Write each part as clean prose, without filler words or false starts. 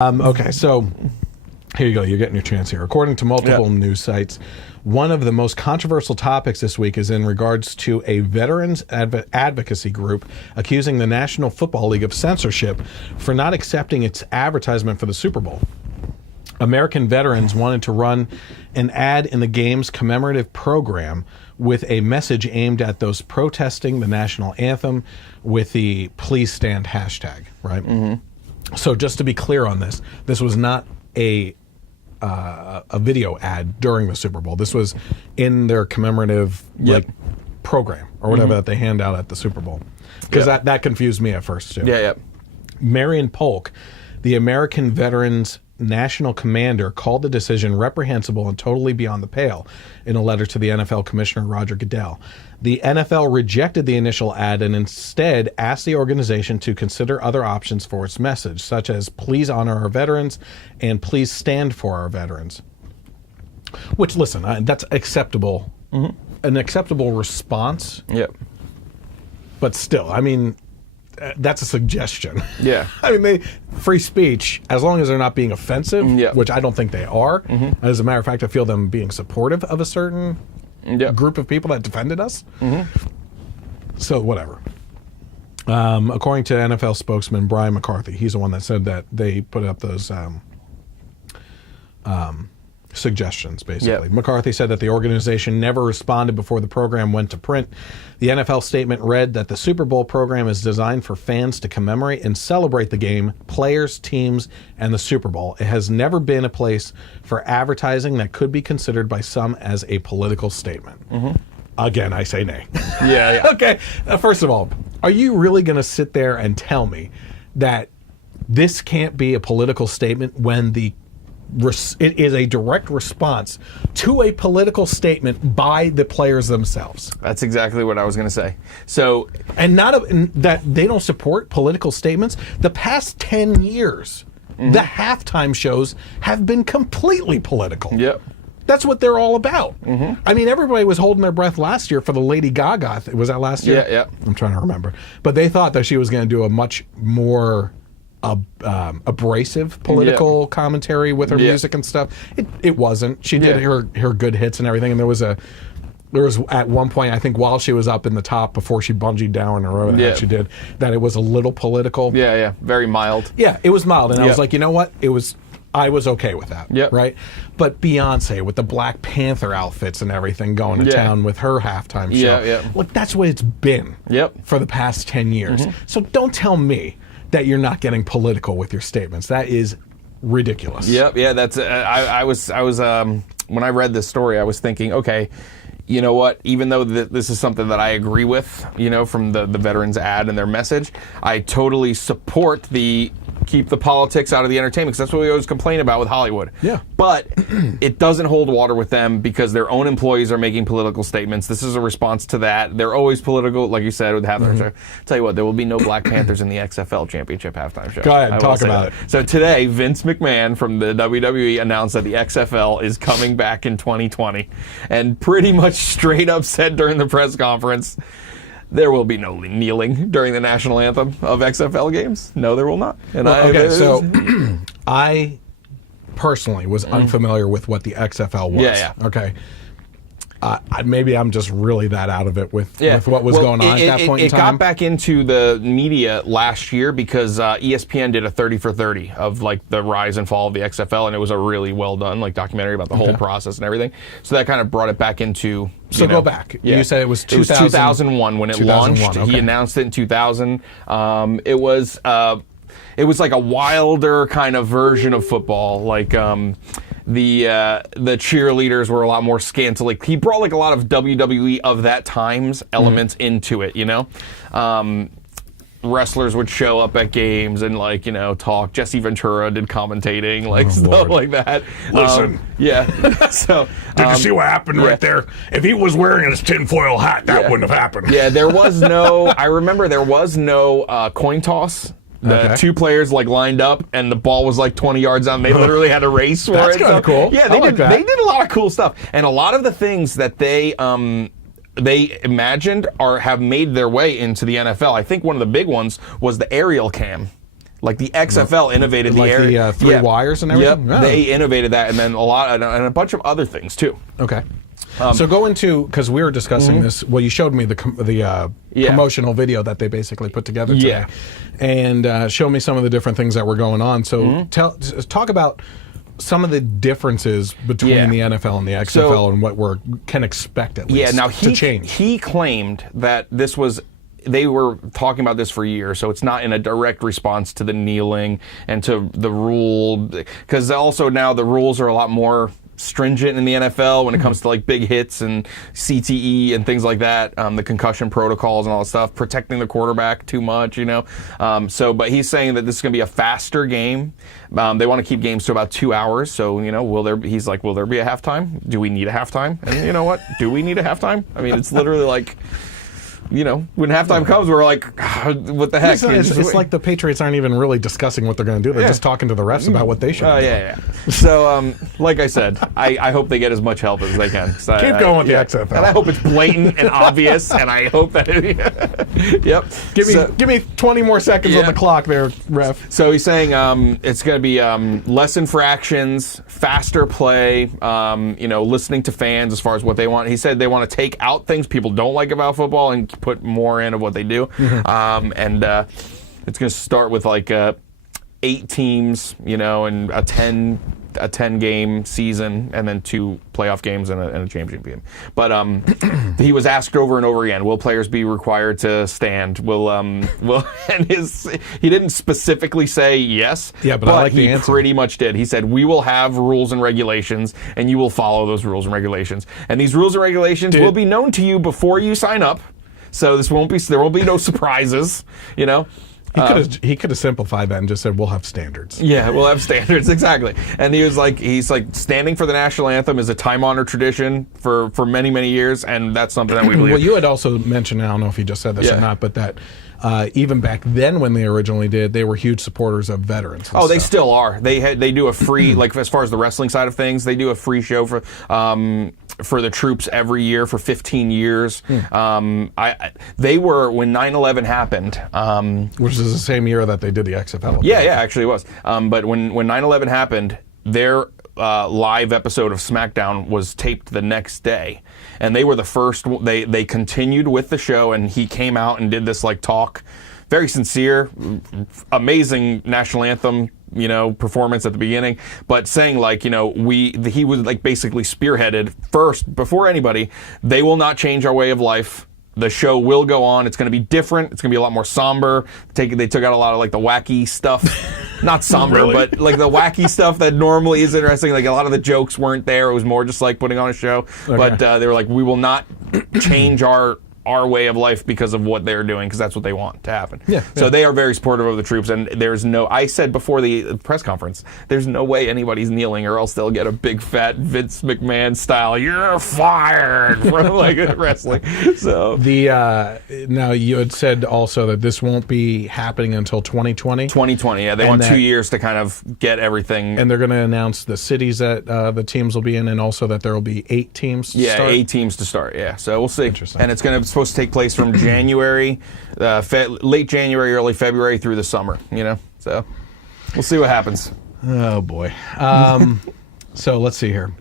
Okay, so here you go. You're getting your chance here. According to multiple news sites, one of the most controversial topics this week is in regards to a veterans advocacy group accusing the National Football League of censorship for not accepting its advertisement for the Super Bowl. American veterans wanted to run an ad in the game's commemorative program with a message aimed at those protesting the national anthem with the "Please Stand" hashtag, right? Mm-hmm. So just to be clear on this, this was not a video ad during the Super Bowl. This was in their commemorative program or whatever that they hand out at the Super Bowl. Because that confused me at first too. Yeah. Marion Polk, the American Veterans National Commander, called the decision reprehensible and totally beyond the pale in a letter to the NFL Commissioner Roger Goodell. The NFL rejected the initial ad and instead asked the organization to consider other options for its message, such as "Please honor our veterans" and "Please stand for our veterans." Which, listen, that's acceptable, an acceptable response. Yep. But still, I mean, that's a suggestion. Yeah. I mean, free speech, as long as they're not being offensive, which I don't think they are. As a matter of fact, I feel them being supportive of a certain group of people that defended us. So, whatever. According to NFL spokesman Brian McCarthy, he's the one that said that they put up those suggestions, basically. McCarthy said that the organization never responded before the program went to print. The NFL statement read that the Super Bowl program is designed for fans to commemorate and celebrate the game, players, teams, and the Super Bowl. It has never been a place for advertising that could be considered by some as a political statement. Again, I say nay. Okay, first of all, are you really going to sit there and tell me that this can't be a political statement when it is a direct response to a political statement by the players themselves? That's exactly what I was going to say. So, and that they don't support political statements. The past 10 years, the halftime shows have been completely political. Yep. That's what they're all about. I mean, everybody was holding their breath last year for the Lady Gaga. Was that last year? Yeah. I'm trying to remember. But they thought that she was going to do a much more abrasive political commentary with her music and stuff. It wasn't. She did her good hits and everything, and there was at one point, I think, while she was up in the top before she bungeed down or whatever the heck she did, that it was a little political. Yeah, very mild. Yeah, it was mild, and I was like, you know what? I was okay with that, right? But Beyonce with the Black Panther outfits and everything going to town with her halftime show. Look, that's what it's been for the past 10 years. So don't tell me that you're not getting political with your statements. That is ridiculous. Yeah, that's I was when I read this story, I was thinking, okay, you know what, even though this is something that I agree with, from the veterans ad and their message, I totally support the keep the politics out of the entertainment, because that's what we always complain about with Hollywood. Yeah. But it doesn't hold water with them because their own employees are making political statements. This is a response to that. They're always political, like you said, with halftime show. Tell you what, there will be no Black Panthers in the XFL Championship halftime show. Go ahead, talk about it. So today, Vince McMahon from the WWE announced that the XFL is coming back in 2020, and pretty much straight up said during the press conference, there will be no kneeling during the national anthem of XFL games. No, there will not. And I personally was unfamiliar with what the XFL was. Okay. Maybe I'm just really that out of it with what was going on at that point in time. It got back into the media last year because ESPN did a 30 for 30 of like the rise and fall of the XFL, and it was a really well done documentary about the whole process and everything. So that kind of brought it back into. Go back. You said it was 2000, it was 2001 when it launched. Okay. He announced it in 2000. It was like a wilder kind of version of football, like. The cheerleaders were a lot more scantily. He brought like a lot of WWE of that time's elements into it, Wrestlers would show up at games and talk. Jesse Ventura did commentating, stuff like that. Listen. So did you see what happened right there? If he was wearing his tinfoil hat, that wouldn't have happened. Yeah, there was no. I remember there was no coin toss. The two players lined up, and the ball was 20 yards out. And they literally had a race for That's it. That's kind of cool. Yeah, they did a lot of cool stuff, and a lot of the things that they imagined have made their way into the NFL. I think one of the big ones was the aerial cam. Like the XFL innovated like the area. the three wires and everything? Yep, Oh. they innovated that, and then a bunch of other things too. Okay. So go into, because we were discussing this, well, you showed me the promotional video that they basically put together today. And show me some of the different things that were going on. So talk about some of the differences between the NFL and the XFL and what we can expect at least to change. He claimed that this was, they were talking about this for years, so it's not in a direct response to the kneeling and to the rule, because also now the rules are a lot more stringent in the NFL when it comes to like big hits and CTE and things like that, the concussion protocols and all that stuff, protecting the quarterback too much, you know. But he's saying that this is going to be a faster game. They want to keep games to about 2 hours. So, you know, he's like, will there be a halftime? Do we need a halftime? And you know what? Do we need a halftime? I mean, it's literally like, you know, when halftime comes, we're like, what the heck? It's like the Patriots aren't even really discussing what they're going to do. They're just talking to the refs about what they should do. So, like I said, I hope they get as much help as they can. Keep going with the XFL. And I hope it's blatant and obvious, and I hope that yep. Give me 20 more seconds on the clock there, ref. So he's saying it's going to be less infractions, faster play, you know, listening to fans as far as what they want. He said they want to take out things people don't like about football and put more in of what they do. And it's going to start with like 8 teams, you know, and a 10 game season, and then 2 playoff games and a championship game. But he was asked over and over again, will players be required to stand? And he didn't specifically say yes. Yeah, but I like the answer. He pretty much did. He said, we will have rules and regulations, and you will follow those rules and regulations. And these rules and regulations will be known to you before you sign up. So there won't be no surprises, you know. He could have simplified that and just said, we'll have standards. Yeah, we'll have standards, exactly. And he's like, standing for the national anthem is a time-honored tradition for many, many years, and that's something that we believe. Well, you had also mentioned, I don't know if you just said this or not, but that even back then when they originally did, they were huge supporters of veterans. Oh, they still are. They do a free, like as far as the wrestling side of things, they do a free show for the troops every year for 15 years. They were, when 9/11 happened, which is the same year that they did the XFL. Yeah, actually it was. But when 9/11 happened, their live episode of SmackDown was taped the next day, and they were the first. They continued with the show, and he came out and did this like talk, very sincere, amazing national anthem, you know, performance at the beginning, but saying like, you know, he was like basically spearheaded first before anybody. They will not change our way of life. The show will go on. It's going to be different. It's going to be a lot more somber. They took out a lot of like the wacky stuff. Not somber, but like the wacky stuff that normally is interesting. Like a lot of the jokes weren't there. It was more just like putting on a show. Okay. But they were like, we will not change our way of life because of what they're doing, because that's what they want to happen. So they are very supportive of the troops, and I said before the press conference, there's no way anybody's kneeling, or else they'll get a big fat Vince McMahon style, you're fired, from like wrestling. So now you had said also that this won't be happening until 2020. 2020, yeah. They want 2 years to kind of get everything. And they're going to announce the cities that the teams will be in, and also that there will be 8 teams to start? 8 teams to start, yeah. So we'll see. Interesting. And it's supposed to take place from January, late January, early February through the summer, you know? So we'll see what happens. Oh, boy. So let's see here.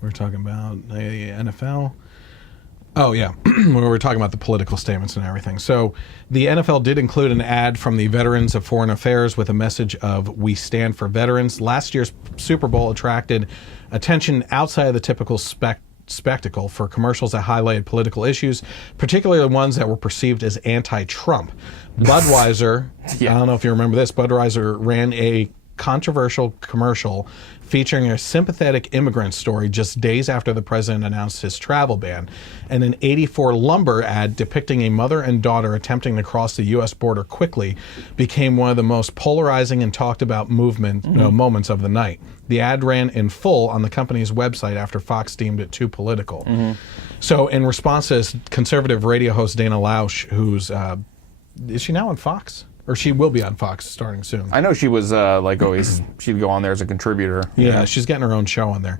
We're talking about the NFL. Oh, yeah. We were talking about the political statements and everything. So the NFL did include an ad from the Veterans of Foreign Affairs with a message of "We stand for veterans." Last year's Super Bowl attracted attention outside of the typical spectacle for commercials that highlighted political issues, particularly ones that were perceived as anti-Trump. Budweiser, I don't know if you remember this, Budweiser ran a controversial commercial featuring a sympathetic immigrant story just days after the president announced his travel ban, and an '84 lumber ad depicting a mother and daughter attempting to cross the U.S. border quickly became one of the most polarizing and talked about moments of the night. The ad ran in full on the company's website after Fox deemed it too political. So in response to this, conservative radio host Dana Lausch, who's is she now on Fox? or she will be on Fox starting soon. I know she was like always. She'd go on there as a contributor. Yeah, she's getting her own show on there.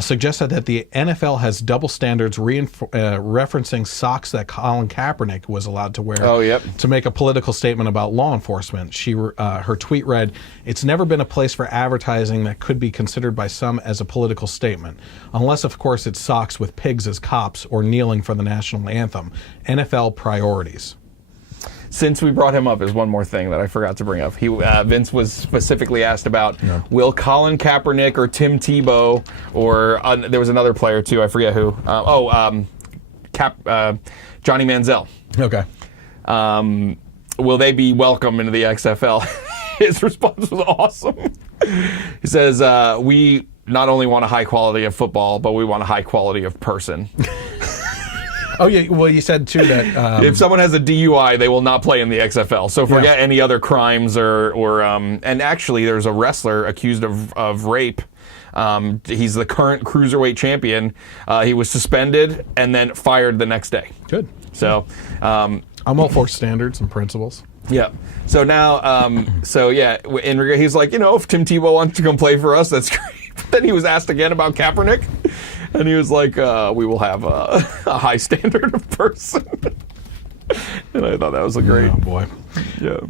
Suggested that the NFL has double standards referencing socks that Colin Kaepernick was allowed to wear to make a political statement about law enforcement. Her tweet read, "It's never been a place for advertising that could be considered by some as a political statement, unless of course it's socks with pigs as cops or kneeling for the national anthem. NFL priorities." Since we brought him up, is one more thing that I forgot to bring up. Vince was specifically asked about will Colin Kaepernick or Tim Tebow or there was another player too, I forget who. Johnny Manziel. Okay. Will they be welcome into the XFL? His response was awesome. He says, "We not only want a high quality of football, but we want a high quality of person." Oh yeah, well you said too that if someone has a DUI, they will not play in the XFL. So forget any other crimes or and actually there's a wrestler accused of rape. He's the current cruiserweight champion. He was suspended and then fired the next day. Good. So I'm all for standards and principles. Yeah. So now, he's like, if Tim Tebow wants to come play for us, that's great. But then he was asked again about Kaepernick, and he was like, "We will have a high standard of person." And I thought that was a great. Oh boy. Yeah.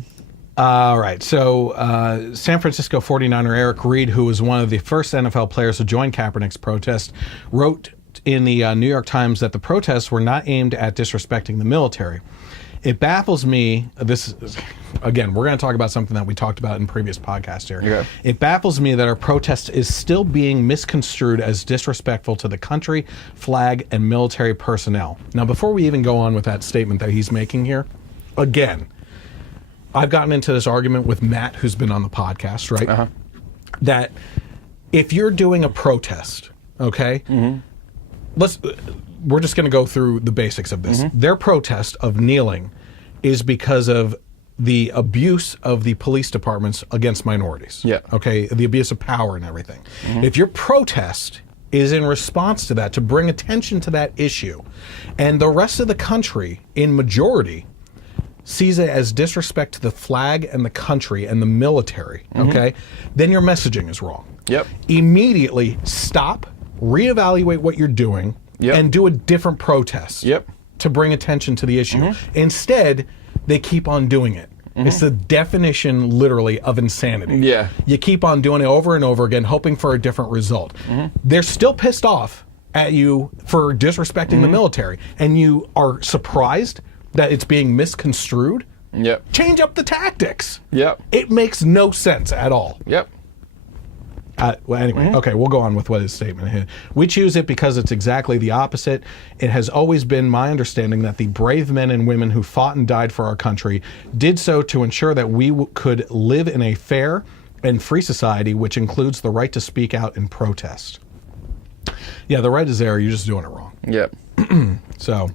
All right. So San Francisco 49er Eric Reed, who was one of the first NFL players to join Kaepernick's protest, wrote in the New York Times that the protests were not aimed at disrespecting the military. It baffles me, again, we're going to talk about something that we talked about in previous podcasts here. Yeah. It baffles me that our protest is still being misconstrued as disrespectful to the country, flag, and military personnel. Now, before we even go on with that statement that he's making here, again, I've gotten into this argument with Matt, who's been on the podcast, right? Uh-huh. That if you're doing a protest, okay, we're just going to go through the basics of this. Their protest of kneeling is because of the abuse of the police departments against minorities. Yeah. Okay, the abuse of power and everything. If your protest is in response to that, to bring attention to that issue, and the rest of the country, in majority, sees it as disrespect to the flag and the country and the military, okay, then your messaging is wrong. Yep. Immediately stop, reevaluate what you're doing, and do a different protest to bring attention to the issue. Instead, they keep on doing it. It's the definition, literally, of insanity. Yeah. You keep on doing it over and over again, hoping for a different result. They're still pissed off at you for disrespecting the military, and you are surprised that it's being misconstrued. Change up the tactics. It makes no sense at all. Well, anyway, okay, we'll go on with what his statement is. "We choose it because it's exactly the opposite. It has always been my understanding that the brave men and women who fought and died for our country did so to ensure that we could live in a fair and free society, which includes the right to speak out and protest." Yeah, the right is there. You're just doing it wrong. So